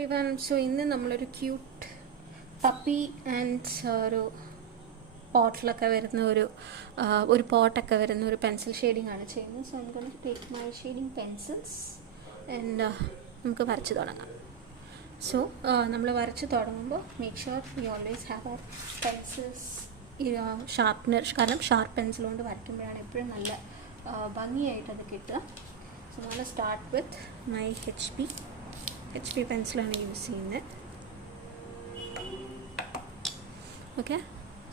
Everyone. So ഇന്ന് നമ്മളൊരു cute puppy and ഒരു പോട്ടിലൊക്കെ വരുന്ന ഒരു പോട്ടൊക്കെ വരുന്ന ഒരു പെൻസിൽ ഷെയ്ഡിംഗ് ആണ് ചെയ്യുന്നത്. So I'm going to take my shading pencils and നമുക്ക് വരച്ച് തുടങ്ങാം. സോ നമ്മൾ വരച്ച് തുടങ്ങുമ്പോൾ make sure you always have our pencils sharpener, കാരണം ഷാർപ്പ് പെൻസിൽ കൊണ്ട് വരയ്ക്കുമ്പോഴാണ് എപ്പോഴും നല്ല ഭംഗിയായിട്ട് അത് കിട്ടുക. സോ നമ്മൾ start with my H P പെൻസിലാണ് യൂസ് ചെയ്യുന്നത്. Okay,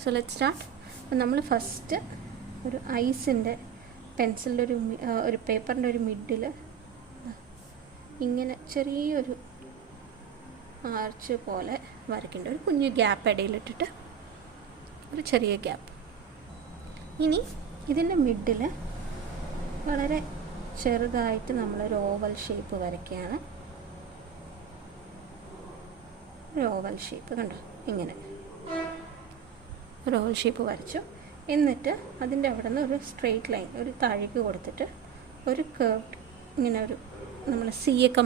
so let start. അപ്പം നമ്മൾ ഫസ്റ്റ് ഒരു ഐസിൻ്റെ പെൻസിലിൻ്റെ ഒരു പേപ്പറിൻ്റെ ഒരു മിഡിൽ ഇങ്ങനെ ചെറിയൊരു ആർച്ച് പോലെ വരയ്ക്കേണ്ട, ഒരു കുഞ്ഞു ഗ്യാപ്പ് ഇടയിലിട്ടിട്ട് ഒരു ചെറിയ ഗ്യാപ്പ്. ഇനി ഇതിൻ്റെ മിഡിൽ വളരെ ചെറുതായിട്ട് നമ്മളൊരു ഓവൽ ഷേപ്പ് വരയ്ക്കുകയാണ്. ഒരു ഓവൽ ഷേപ്പ് കണ്ടോ, ഇങ്ങനെ ഒരു ഓവൽ ഷേപ്പ് വരച്ചു. എന്നിട്ട് അതിൻ്റെ അവിടെ നിന്ന് ഒരു സ്ട്രെയിറ്റ് ലൈൻ ഒരു താഴേക്ക് കൊടുത്തിട്ട് ഒരു കർവ്ഡ് ഇങ്ങനെ ഒരു നമ്മൾ സി ഒക്കെ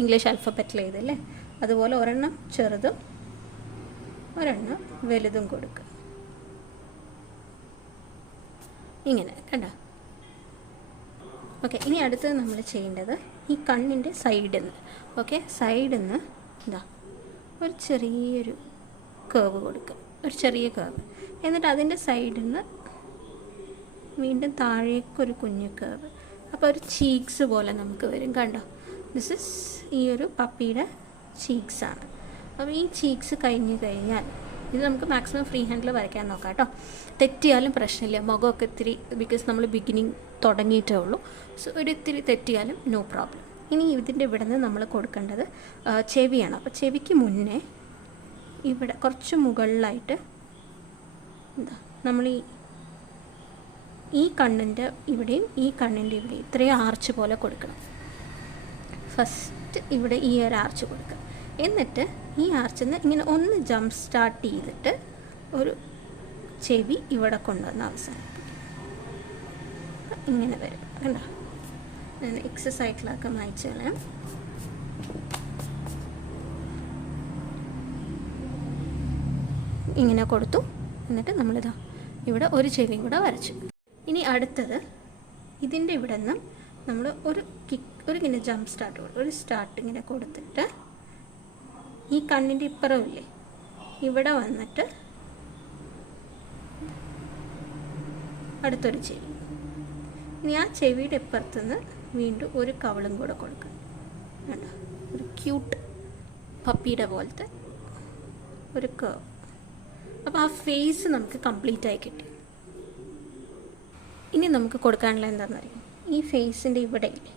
ഇംഗ്ലീഷ് ആൽഫബറ്റിൽ എഴുതല്ലേ, അതുപോലെ ഒരെണ്ണം ചെറുതും ഒരെണ്ണം വലുതും കൊടുക്കുക. ഇങ്ങനെ കണ്ടോ. ഓക്കെ, ഇനി അടുത്തത് നമ്മൾ ചെയ്യേണ്ടത് ഈ കണ്ണിൻ്റെ സൈഡിൽ നിന്ന്, ഓക്കെ, സൈഡിൽ നിന്ന് എന്താ ഒരു ചെറിയൊരു കേർവ് കൊടുക്കുക, ഒരു ചെറിയ കേർവ്. എന്നിട്ട് അതിൻ്റെ സൈഡിൽ നിന്ന് വീണ്ടും താഴേക്കൊരു കുഞ്ഞു കേർവ്. അപ്പോൾ ഒരു ചീക്സ് പോലെ നമുക്ക് വരും. കണ്ടോ, ദിസ് ഇസ് ഈ ഒരു പപ്പിയുടെ ചീക്സാണ്. അപ്പോൾ ഈ ചീക്സ് കഴിഞ്ഞാൽ ഇത് നമുക്ക് മാക്സിമം ഫ്രീ ഹാൻഡിൽ വരയ്ക്കാൻ നോക്കാം കേട്ടോ. തെറ്റിയാലും പ്രശ്നമില്ല, മുഖമൊക്കെ ഇത്തിരി, ബിക്കോസ് നമ്മൾ ബിഗിനിങ് തുടങ്ങിയിട്ടേ ഉള്ളൂ. സോ ഒരു ഇത്തിരി തെറ്റിയാലും നോ പ്രോബ്ലം. ഇനി ഇതിൻ്റെ ഇവിടെ നിന്ന് നമ്മൾ കൊടുക്കേണ്ടത് ചെവിയാണ്. അപ്പോൾ ചെവിക്ക് മുന്നേ ഇവിടെ കുറച്ച് മുകളിലായിട്ട് എന്താ നമ്മൾ ഈ കണ്ണിൻ്റെ ഇവിടെയും ഈ കണ്ണിൻ്റെ ഇവിടെയും ഇത്രയും ആർച്ച് പോലെ കൊടുക്കണം. ഫസ്റ്റ് ഇവിടെ ഈ ഒരു ആർച്ച് കൊടുക്കുക. എന്നിട്ട് ഈ ആർച്ചിൽ നിന്ന് ഇങ്ങനെ ഒന്ന് ജമ്പ് സ്റ്റാർട്ട് ചെയ്തിട്ട് ഒരു ചെവി ഇവിടെ കൊണ്ടുവന്ന് അവസാനിപ്പിക്കും. ഇങ്ങനെ വരും കണ്ടോ. ഞാൻ എക്സസൈറ്റിലൊക്കെ മായ്ച്ചു കളയാം. ഇങ്ങനെ കൊടുത്തു. എന്നിട്ട് നമ്മളിതാ ഇവിടെ ഒരു ചെവിയും കൂടെ വരച്ചു. ഇനി അടുത്തത് ഇതിൻ്റെ ഇവിടെ നിന്ന് നമ്മൾ ഒരു ഇങ്ങനെ ജമ്പ് സ്റ്റാർട്ട് കൊടുക്കും, ഒരു സ്റ്റാർട്ട് ഇങ്ങനെ കൊടുത്തിട്ട് ഈ കണ്ണിൻ്റെ ഇപ്പുറമില്ലേ ഇവിടെ വന്നിട്ട് അടുത്തൊരു ചെവി. ഇനി ആ ചെവിയുടെ ഇപ്പുറത്തുനിന്ന് വീണ്ടും ഒരു കവളും കൂടെ കൊടുക്കുക. കണ്ടോ, ഒരു ക്യൂട്ട് പപ്പിയുടെ പോലത്തെ ഒരു കേവ്. അപ്പോൾ ആ ഫേസ് നമുക്ക് കംപ്ലീറ്റ് ആയി കിട്ടി. ഇനി നമുക്ക് കൊടുക്കാനുള്ള എന്താണെന്ന് അറിയാം, ഈ ഫേസിൻ്റെ ഇവിടെ ഇല്ലേ,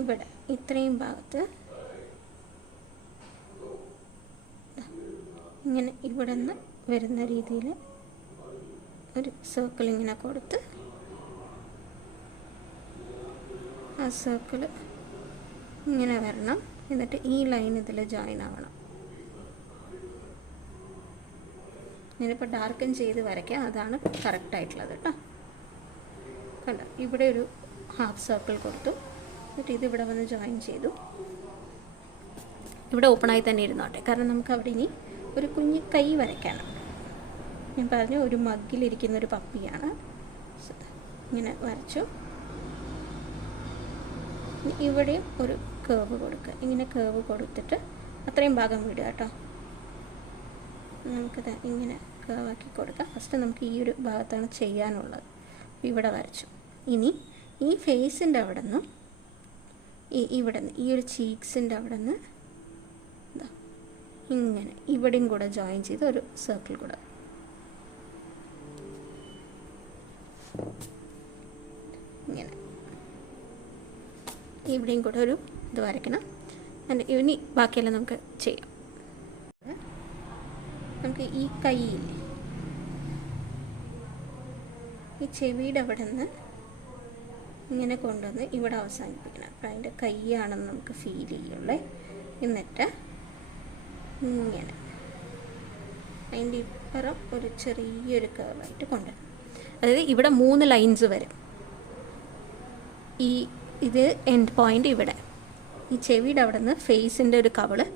ഇവിടെ ഇത്രയും ഭാഗത്ത് ഇങ്ങനെ ഇവിടെ നിന്ന് വരുന്ന രീതിയിൽ ഒരു സർക്കിൾ ഇങ്ങനെ കൊടുത്ത് ആ സർക്കിൾ ഇങ്ങനെ വരണം. എന്നിട്ട് ഈ ലൈൻ ഇതിൽ ജോയിൻ ആവണം. ഞാനിപ്പോൾ ഡാർക്കൻ ചെയ്ത് വരയ്ക്കാം, അതാണ് കറക്റ്റായിട്ടുള്ളത് കേട്ടോ. കണ്ടോ, ഇവിടെ ഒരു ഹാഫ് സർക്കിൾ കൊടുത്തു. എന്നിട്ട് ഇതിവിടെ വന്ന് ജോയിൻ ചെയ്തു. ഇവിടെ ഓപ്പണായി തന്നെ ഇരുന്നോട്ടെ, കാരണം നമുക്ക് അവിടെ ഇനി ഒരു കുഞ്ഞ് കൈ വരയ്ക്കാനാണ്. ഞാൻ പറഞ്ഞു ഒരു മഗ്ഗിലിരിക്കുന്നൊരു പപ്പിയാണ്. ഇങ്ങനെ വരച്ചു. ഇവിടെയും ഒരു കേർവ് കൊടുക്കുക. ഇങ്ങനെ കേർവ് കൊടുത്തിട്ട് അത്രയും ഭാഗം വിടുക കേട്ടോ. നമുക്കിത് ഇങ്ങനെ കേർവാക്കി കൊടുക്കാം. ഫസ്റ്റ് നമുക്ക് ഈ ഒരു ഭാഗത്താണ് ചെയ്യാനുള്ളത്. ഇവിടെ വരച്ചു. ഇനി ഈ ഫേസിൻ്റെ അവിടെ നിന്നും ഇവിടെ നിന്ന് ഈ ഒരു ചീക്സിൻ്റെ അവിടെ നിന്ന് ഇങ്ങനെ ഇവിടെയും കൂടെ ജോയിൻ ചെയ്ത് ഒരു സർക്കിൾ കൂടെ ഇങ്ങനെ ഇവിടെയും കൂടെ ഒരു ഇത് വരയ്ക്കണം. ഇനി ബാക്കിയെല്ലാം നമുക്ക് ചെയ്യാം. നമുക്ക് ഈ കൈയില്ലേ, ഈ ചെവിയുടെ അവിടെ നിന്ന് ഇങ്ങനെ കൊണ്ടുവന്ന് ഇവിടെ അവസാനിപ്പിക്കണം. അപ്പം അതിൻ്റെ കൈയാണെന്ന് നമുക്ക് ഫീൽ ചെയ്യുള്ളേ. എന്നിട്ട് ഇങ്ങനെ അതിൻ്റെ ഇപ്പുറം ഒരു ചെറിയൊരു കേർവായിട്ട് കൊണ്ടുവരണം. അതായത് ഇവിടെ 3 ലൈൻസ് വരും. ഇത് എൻഡ് പോയിൻ്റ് ഇവിടെ, ഈ ചെവിയുടെ അവിടെ നിന്ന് ഫേസിൻ്റെ ഒരു കവള്,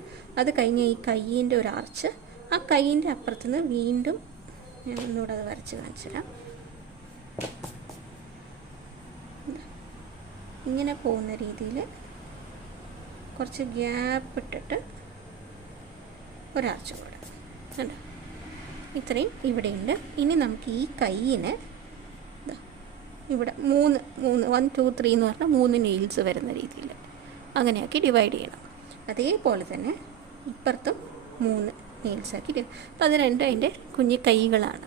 അത് കഴിഞ്ഞ് ഈ കയ്യിൻ്റെ ഒരു ആർച്ച്, ആ കയ്യിൻ്റെ അപ്പുറത്തുനിന്ന് വീണ്ടും ഞാൻ ഒന്നുകൂടെ അത് വരച്ച് കാണിച്ചു തരാം. ഇങ്ങനെ പോകുന്ന രീതിയിൽ കുറച്ച് ഗ്യാപ്പ് ഇട്ടിട്ട് ഒരാർച്ചും കൂടെ കണ്ടോ, ഇത്രയും ഇവിടെയുണ്ട്. ഇനി നമുക്ക് ഈ കയ്യിന് ഇവിടെ 3 1 2 3 എന്ന് പറഞ്ഞാൽ 3 നെയിൽസ് വരുന്ന രീതിയിൽ അങ്ങനെയാക്കി ഡിവൈഡ് ചെയ്യണം. അതേപോലെ തന്നെ ഇപ്പുറത്തും 3 നെയിൽസാക്കി. അപ്പം അത് രണ്ടും അതിൻ്റെ കുഞ്ഞു കൈകളാണ്.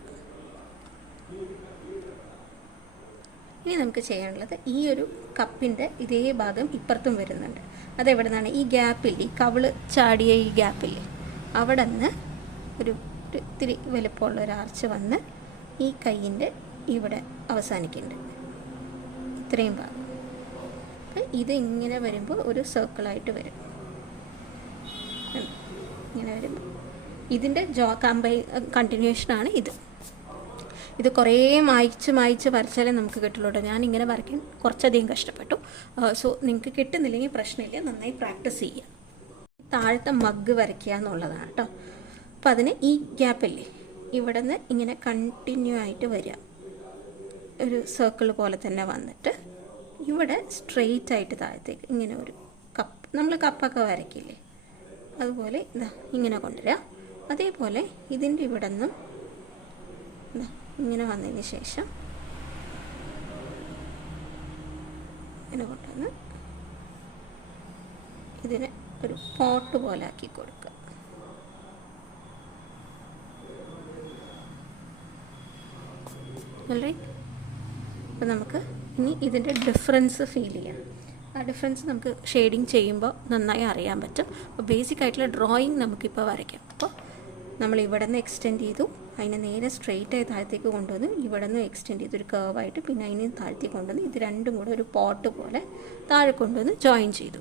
ഇനി നമുക്ക് ചെയ്യാനുള്ളത് ഈ ഒരു കപ്പിൻ്റെ ഇതേ ഭാഗം ഇപ്പുറത്തും വരുന്നുണ്ട്. അതെവിടെ നിന്നാണ്? ഈ ഗ്യാപ്പില്ലേ, ഈ കവിള് ചാടിയ ഈ ഗ്യാപ്പില്ലേ, അവിടെ നിന്ന് ഒരു ഇത്തിരി വലുപ്പമുള്ള ഒരു ആർച്ച് വന്ന് ഈ കയ്യിൻ്റെ ഇവിടെ അവസാനിക്കുന്നുണ്ട്, ഇത്രയും ഭാഗം. അപ്പം ഇത് ഇങ്ങനെ വരുമ്പോൾ ഒരു സർക്കിളായിട്ട് വരും. ഇങ്ങനെ വരുമ്പോൾ ഇതിൻ്റെ കണ്ടിന്യൂഷനാണ് ഇത്. ഇത് കുറേ മായ്ച്ച് വരച്ചാലേ നമുക്ക് കിട്ടുള്ളൂ കേട്ടോ. ഞാനിങ്ങനെ വരയ്ക്കാൻ കുറച്ചധികം കഷ്ടപ്പെട്ടു. സോ നിങ്ങൾക്ക് കിട്ടുന്നില്ലെങ്കിൽ പ്രശ്നമില്ല, നന്നായി പ്രാക്ടീസ് ചെയ്യുക. താഴത്തെ മഗ് വരയ്ക്കുക എന്നുള്ളതാണ് കേട്ടോ. അപ്പോൾ അതിന് ഈ ഗ്യാപ്പില്ലേ, ഇവിടെ നിന്ന് ഇങ്ങനെ കണ്ടിന്യൂ ആയിട്ട് വരിക, ഒരു സർക്കിൾ പോലെ തന്നെ വന്നിട്ട് ഇവിടെ സ്ട്രെയിറ്റ് ആയിട്ട് താഴത്തേക്ക് ഇങ്ങനെ ഒരു കപ്പ്, നമ്മൾ കപ്പൊക്കെ വരയ്ക്കില്ലേ അതുപോലെ ഇതാ ഇങ്ങനെ കൊണ്ടുവരിക. അതേപോലെ ഇതിൻ്റെ ഇവിടെ നിന്നും ഇതാ ഇങ്ങനെ വന്നതിന് ശേഷം ഇങ്ങനെ കൊണ്ടുവന്ന് ഇതിനെ ഒരു പോട്ട് പോലെ ആക്കി കൊടുക്കുക. അപ്പോൾ നമുക്ക് ഇനി ഇതിൻ്റെ ഡിഫറൻസ് ഫീൽ ചെയ്യാം. ആ ഡിഫറൻസ് നമുക്ക് ഷെയ്ഡിങ് ചെയ്യുമ്പോൾ നന്നായി അറിയാൻ പറ്റും. അപ്പോൾ ബേസിക് ആയിട്ടുള്ള ഡ്രോയിങ് നമുക്കിപ്പോൾ വരയ്ക്കാം. അപ്പോൾ നമ്മൾ ഇവിടെ നിന്ന് എക്സ്റ്റെൻഡ് ചെയ്തു, അതിനെ നേരെ സ്ട്രെയിറ്റ് ആയി താഴത്തേക്ക് കൊണ്ടുവന്ന് ഇവിടെ നിന്ന് എക്സ്റ്റെൻഡ് ചെയ്തു ഒരു കർവായിട്ട്, പിന്നെ അതിനെ താഴത്തേക്ക് കൊണ്ടുവന്ന് ഇത് രണ്ടും കൂടെ ഒരു പോട്ട് പോലെ താഴെ കൊണ്ടുവന്ന് ജോയിൻ ചെയ്തു.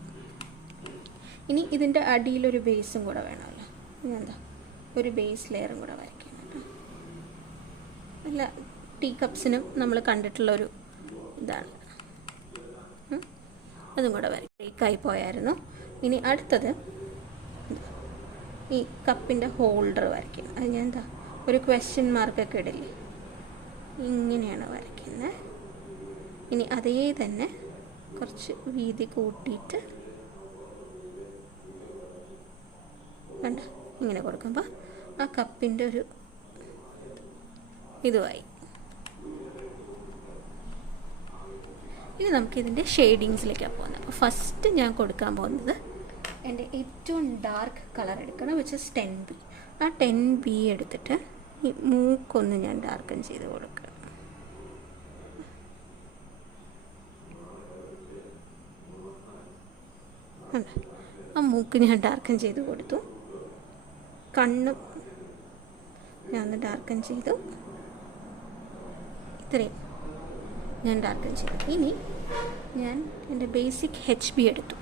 ഇനി ഇതിൻ്റെ അടിയിലൊരു ബേസും കൂടെ വേണമല്ലോ. ഇനി എന്താ ഒരു ബേസ് ലെയറും കൂടെ വരയ്ക്കണം കേട്ടോ. അല്ല, ടീ കപ്സിനും നമ്മൾ കണ്ടിട്ടുള്ളൊരു ഇതാണ്, അതും കൂടെ വരയ്ക്കും. ബ്രേക്കായി പോയായിരുന്നു. ഇനി അടുത്തത് ഈ കപ്പിൻ്റെ ഹോൾഡർ വരയ്ക്കണം. അത് ഞാൻ എന്താ ഒരു ക്വസ്റ്റ്യൻ മാർക്കൊക്കെ ഇടില്ലേ, ഇങ്ങനെയാണ് വരയ്ക്കുന്നത്. ഇനി അതേ തന്നെ കുറച്ച് വീതി കൂട്ടിയിട്ട് കണ്ട ഇങ്ങനെ കൊടുക്കുമ്പോൾ ആ കപ്പിൻ്റെ ഒരു ഇതുമായി. ഇനി നമുക്കിതിൻ്റെ ഷെയ്ഡിങ്സിലേക്കാണ് പോകുന്നത്. അപ്പോൾ ഫസ്റ്റ് ഞാൻ കൊടുക്കാൻ പോകുന്നത് എൻ്റെ ഏറ്റവും ഡാർക്ക് കളർ എടുക്കണം, വിച്ച് ഇസ് 10B. ആ 10B എടുത്തിട്ട് ഈ മൂക്കൊന്ന് ഞാൻ ഡാർക്കൻ ചെയ്ത് കൊടുക്കണം. ആ മൂക്ക് ഞാൻ ഡാർക്കൻ ചെയ്ത് കൊടുത്തു. കണ്ണും ഞാൻ ഒന്ന് ഡാർക്കൻ ചെയ്തു. ഇത്രയും ഞാൻ ഡാർക്കൻ ചെയ്തു. ഇനി ഞാൻ എൻ്റെ ബേസിക് HB എടുത്തു.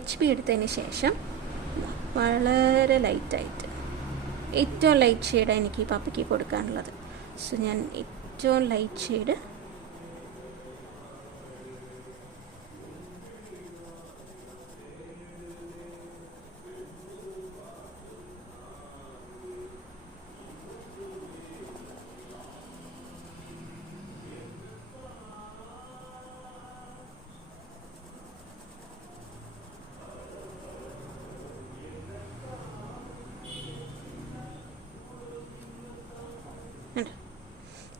HB എടുത്തതിന് ശേഷം വളരെ ലൈറ്റായിട്ട്, ഏറ്റവും ലൈറ്റ് ഷെയ്ഡാണ് എനിക്ക് ഈ പപ്പയ്ക്ക് കൊടുക്കാനുള്ളത്. സോ ഞാൻ ഏറ്റവും ലൈറ്റ് ഷെയ്ഡ്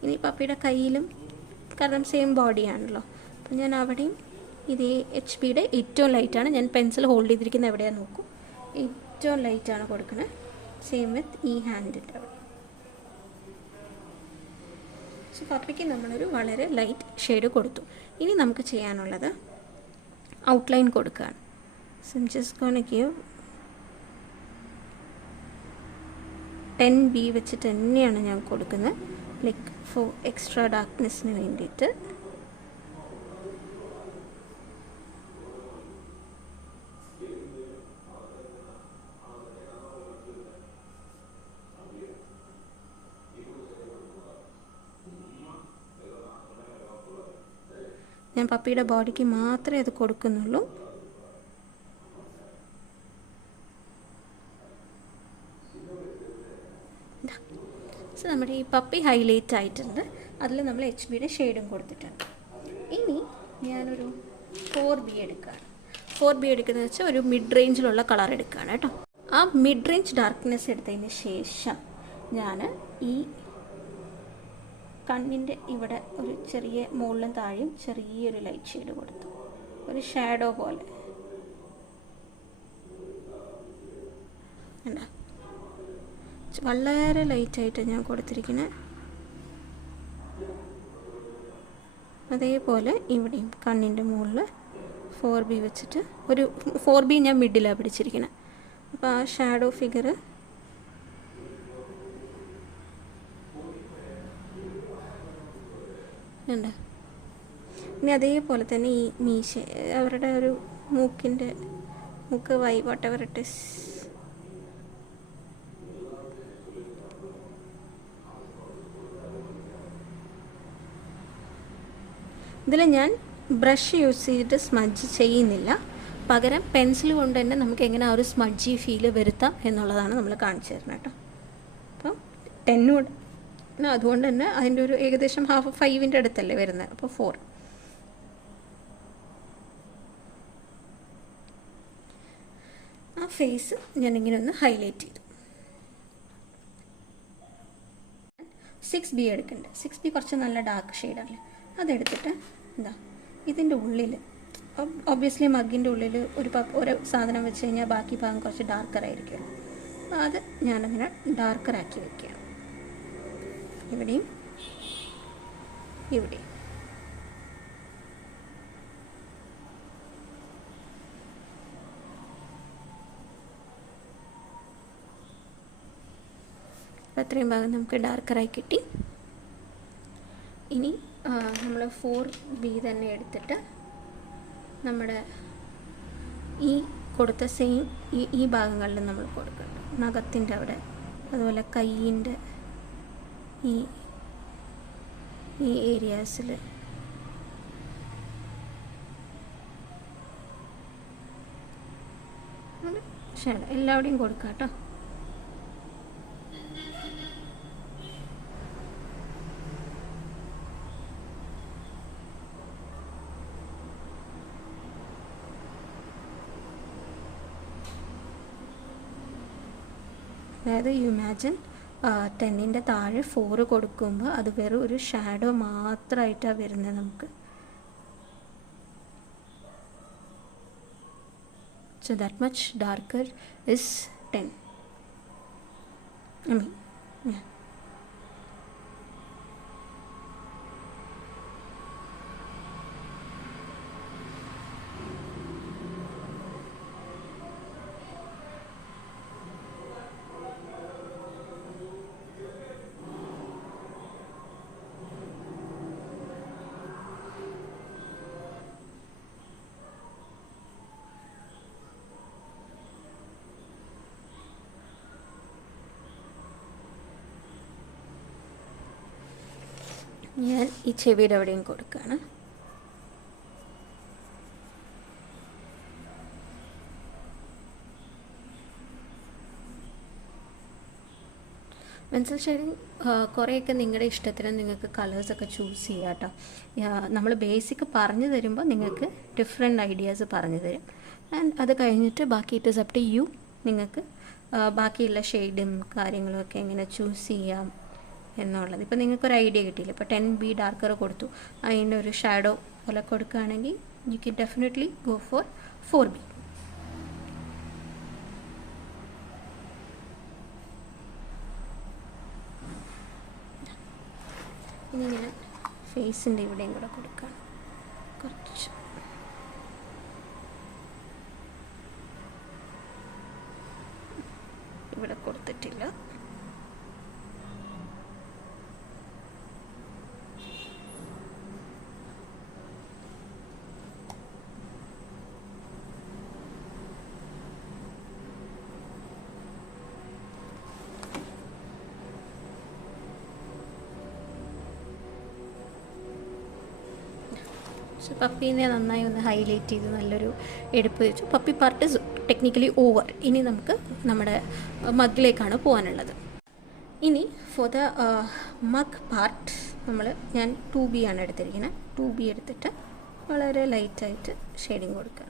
ഇനി പപ്പിയുടെ കയ്യിലും, കാരണം സെയിം ബോഡിയാണല്ലോ, അപ്പം ഞാൻ അവിടെയും ഇതേ HBയുടെ ഏറ്റവും ലൈറ്റാണ്. ഞാൻ പെൻസിൽ ഹോൾഡ് ചെയ്തിരിക്കുന്നത് എവിടെയാണ് നോക്കൂ, ഏറ്റവും ലൈറ്റാണ് കൊടുക്കുന്നത്. സെയിം വിത്ത് ഈ ഹാൻഡിൻ്റെ അവിടെ. സോ പപ്പിക്ക് നമ്മളൊരു വളരെ ലൈറ്റ് ഷെയ്ഡ് കൊടുത്തു. ഇനി നമുക്ക് ചെയ്യാനുള്ളത് ഔട്ട്ലൈൻ കൊടുക്കുകയാണ്. So I am just gonna give 10B വെച്ചിട്ട് തന്നെയാണ് ഞാൻ കൊടുക്കുന്നത്, ലൈക്ക് ഫോർ എക്സ്ട്രാ ഡാർക്ക്നെസ്സിന് വേണ്ടിയിട്ട്. ഞാൻ പപ്പിയുടെ ബോഡിക്ക് മാത്രമേ അത് കൊടുക്കുന്നുള്ളൂ. സോ നമ്മുടെ ഈ പപ്പി ഹൈലൈറ്റ് ആയിട്ടുണ്ട്. അതിൽ നമ്മൾ HBയുടെ ഷെയ്ഡും കൊടുത്തിട്ടുണ്ട്. ഇനി ഞാനൊരു 4B എടുക്കുകയാണ്. 4B എടുക്കുന്നത് വെച്ചാൽ ഒരു മിഡ് റേഞ്ചിലുള്ള കളർ എടുക്കുകയാണ് കേട്ടോ. ആ മിഡ് റേഞ്ച് ഡാർക്ക്നെസ് എടുത്തതിന് ശേഷം ഞാൻ ഈ കണ്ണിൻ്റെ ഇവിടെ ഒരു ചെറിയ മുകളിലും താഴെയും ചെറിയൊരു ലൈറ്റ് ഷെയ്ഡ് കൊടുത്തു, ഒരു ഷാഡോ പോലെ. വളരെ ലൈറ്റായിട്ട് ഞാൻ കൊടുത്തിരിക്കുന്നത്. അതേപോലെ ഇവിടെയും കണ്ണിൻ്റെ മുകളിൽ 4B വെച്ചിട്ട് ഒരു 4B ഞാൻ മിഡിലാണ് പിടിച്ചിരിക്കുന്നത്. അപ്പോൾ ആ ഷാഡോ ഫിഗർ ഉണ്ട്. ഇനി അതേപോലെ തന്നെ ഈ മീശ, അവരുടെ ഒരു മൂക്ക് വാട്ടെവർ ഇറ്റ് ഈസ്, ഇതിൽ ഞാൻ ബ്രഷ് യൂസ് ചെയ്തിട്ട് സ്മഡ്ജ് ചെയ്യുന്നില്ല. പകരം പെൻസിൽ കൊണ്ട് തന്നെ നമുക്ക് എങ്ങനെ ആ ഒരു സ്മഡ്ജി ഫീല് വരുത്താം എന്നുള്ളതാണ് നമ്മൾ കാണിച്ചു തരുന്നത് കേട്ടോ. അപ്പോൾ 10 അതുകൊണ്ട് തന്നെ അതിൻ്റെ ഒരു ഏകദേശം 5 അടുത്തല്ലേ വരുന്നത്. അപ്പോൾ 4. ആ ഫേസ് ഞാനിങ്ങനെ ഒന്ന് ഹൈലൈറ്റ് ചെയ്തു. 6B എടുക്കുന്നുണ്ട്. 6B കുറച്ച് നല്ല ഡാർക്ക് ഷെയ്ഡല്ലേ. അതെടുത്തിട്ട് എന്താ ഇതിൻ്റെ ഉള്ളിൽ, ഒബ്വിയസ്ലി മഗ്ഗിൻ്റെ ഉള്ളിൽ ഒരു സാധനം വെച്ച് കഴിഞ്ഞാൽ ബാക്കി ഭാഗം കുറച്ച് ഡാർക്കറായിരിക്കും. അപ്പോൾ അത് ഞാനങ്ങനെ ഡാർക്കറാക്കി വയ്ക്കുകയാണ്. ഇവിടെയും ഇവിടെയും. അപ്പോൾ അത്രയും ഭാഗം നമുക്ക് ഡാർക്കറായി കിട്ടി. ഇനി നമ്മൾ 4B തന്നെ എടുത്തിട്ട് നമ്മുടെ ഈ കൊടുത്ത സെയിം ഈ ഭാഗങ്ങളിൽ നമ്മൾ കൊടുക്കണം. നഖത്തിൻ്റെ അവിടെ, അതുപോലെ കയ്യിൻ്റെ ഈ ഏരിയാസിൽ ഷേഡ് എല്ലാവിടെയും കൊടുക്കാം കേട്ടോ. അതായത് യു ഇമാജിൻ 10ൻ്റെ താഴെ 4 കൊടുക്കുമ്പോൾ അത് വെറും ഒരു ഷാഡോ മാത്രമായിട്ടാണ് വരുന്നത് നമുക്ക്. So that much darker is 10. I mean, yeah. ഞാൻ ഈ ചെവിയുടെ അവിടെയും കൊടുക്കുകയാണ്. പെൻസിൽ ഷെയ്ഡിങ് കുറേയൊക്കെ നിങ്ങളുടെ ഇഷ്ടത്തിന് നിങ്ങൾക്ക് കളേഴ്സൊക്കെ ചൂസ് ചെയ്യാം കേട്ടോ. നമ്മൾ ബേസിക് പറഞ്ഞു തരുമ്പോൾ നിങ്ങൾക്ക് ഡിഫറെൻറ്റ് ഐഡിയാസ് പറഞ്ഞു തരും. ആൻഡ് അത് കഴിഞ്ഞിട്ട് ബാക്കി it is up to you. നിങ്ങൾക്ക് ബാക്കിയുള്ള ഷെയ്ഡും കാര്യങ്ങളും ഒക്കെ എങ്ങനെ ചൂസ് ചെയ്യാം എന്നുള്ളത്. ഇപ്പോൾ നിങ്ങൾക്കൊരു ഐഡിയ കിട്ടിയില്ല. ഇപ്പോൾ 10B ഡാർക്കർ കൊടുത്തു, അതിൻ്റെ ഒരു ഷാഡോ പോലെ കൊടുക്കുകയാണെങ്കിൽ you can definitely go for 4B. ഇനി ഞാൻ ഫേസിൻ്റെ ഇവിടെയും കൂടെ കൊടുക്കാം. കുറച്ച് ഇവിടെ കൊടുത്തിട്ടില്ല. പപ്പീനെ നന്നായി ഒന്ന് ഹൈലൈറ്റ് ചെയ്ത് നല്ലൊരു എടുപ്പ് വെച്ചു. Puppy part is technically over. ഇനി നമുക്ക് നമ്മുടെ മഗ്ഗിലേക്കാണ് പോകാനുള്ളത്. ഇനി ഫോർ ദ മഗ് പാർട്ട് ഞാൻ 2B ആണ് എടുത്തിരിക്കുന്നത്. 2B എടുത്തിട്ട് വളരെ ലൈറ്റായിട്ട് ഷെയ്ഡിങ് കൊടുക്കുക.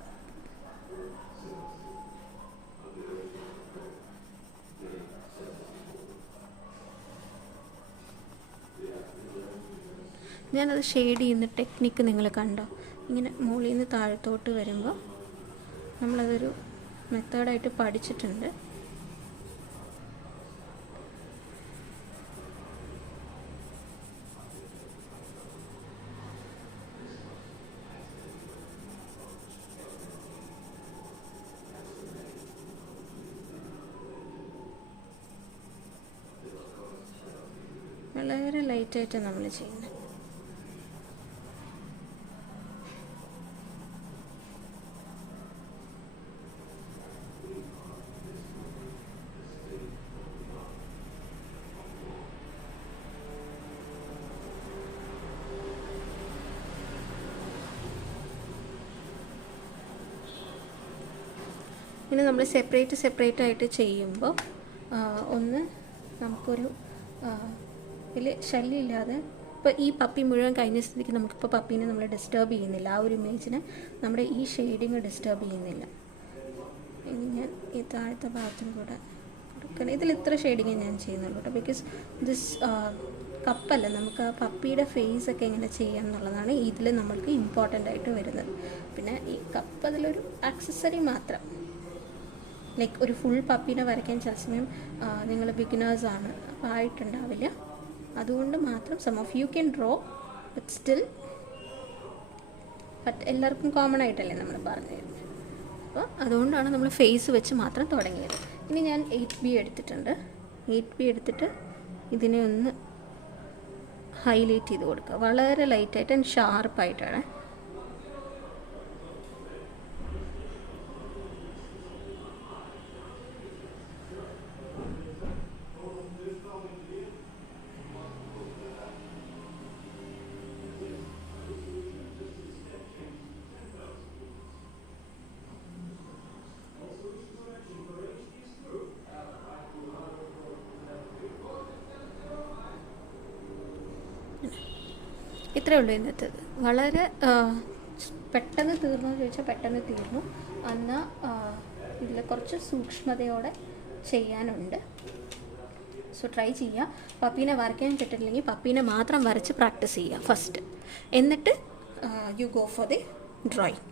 ഞാനത് ഷെയ്ഡ് ചെയ്യുന്ന ടെക്നിക്ക് നിങ്ങൾ കണ്ടോ? ഇങ്ങനെ മുകളിൽ നിന്ന് താഴത്തോട്ട് വരുമ്പോൾ നമ്മളതൊരു മെത്തേഡായിട്ട് പഠിച്ചിട്ടുണ്ട്. വളരെ ലൈറ്റായിട്ട് നമ്മൾ ചെയ്യുന്നത്. ഇനി നമ്മൾ സെപ്പറേറ്റ് ആയിട്ട് ചെയ്യുമ്പോൾ ഒന്ന് നമുക്കൊരു ഇതിൽ ശല്യമില്ലാതെ, ഇപ്പോൾ ഈ പപ്പി മുഴുവൻ കഴിഞ്ഞ സ്ഥിതിക്ക് നമുക്കിപ്പോൾ പപ്പീനെ നമ്മൾ ഡിസ്റ്റർബ് ചെയ്യുന്നില്ല, ആ ഒരു ഇമേജിനെ നമ്മുടെ ഈ ഷെയ്ഡിങ് ഡിസ്റ്റർബ് ചെയ്യുന്നില്ല. ഇനി ഞാൻ ഈ താഴത്തെ ഭാഗത്തും കൂടെ കൊടുക്കണം. ഇതിൽ ഇത്ര ഷെയ്ഡിങ് ഞാൻ ചെയ്യുന്നുള്ളൂ കേട്ടോ, ബിക്കോസ് ദിസ് കപ്പല്ല, നമുക്ക് ആ പപ്പിയുടെ ഫേസ് ഒക്കെ എങ്ങനെ ചെയ്യാം എന്നുള്ളതാണ് ഇതിൽ നമ്മൾക്ക് ഇമ്പോർട്ടൻ്റ് ആയിട്ട് വരുന്നത്. പിന്നെ ഈ കപ്പ് അതിലൊരു ആക്സസറി മാത്രം. ലൈക്ക് ഒരു ഫുൾ പപ്പീനെ വരയ്ക്കാൻ ചില സമയം നിങ്ങൾ ബിഗിനേഴ്സാണ്, അപ്പോൾ ആയിട്ടുണ്ടാവില്ല. അതുകൊണ്ട് മാത്രം some of you can draw, but still എല്ലാവർക്കും കോമൺ ആയിട്ടല്ലേ നമ്മൾ പറഞ്ഞു തരുന്നത്. അപ്പോൾ അതുകൊണ്ടാണ് നമ്മൾ ഫേസ് വെച്ച് മാത്രം തുടങ്ങിയത്. ഇനി ഞാൻ 8B എടുത്തിട്ടുണ്ട്. 8B എടുത്തിട്ട് ഇതിനെ ഒന്ന് ഹൈലൈറ്റ് ചെയ്ത് കൊടുക്കുക, വളരെ ലൈറ്റായിട്ട് ആൻഡ് ഷാർപ്പായിട്ടാണ്. ഇത്രയേ ഉള്ളൂ ഇന്നത്തേത്. വളരെ പെട്ടെന്ന് തീർന്നു എന്ന് ചോദിച്ചാൽ പെട്ടെന്ന് തീർന്നു. എന്നാൽ ഇതിൽ കുറച്ച് സൂക്ഷ്മതയോടെ ചെയ്യാനുണ്ട്. സോ ട്രൈ ചെയ്യുക. പപ്പീനെ വരയ്ക്കാൻ പറ്റില്ലെങ്കിൽ പപ്പീനെ മാത്രം വരച്ച് പ്രാക്ടീസ് ചെയ്യുക ഫസ്റ്റ്. എന്നിട്ട് you go for the drawing.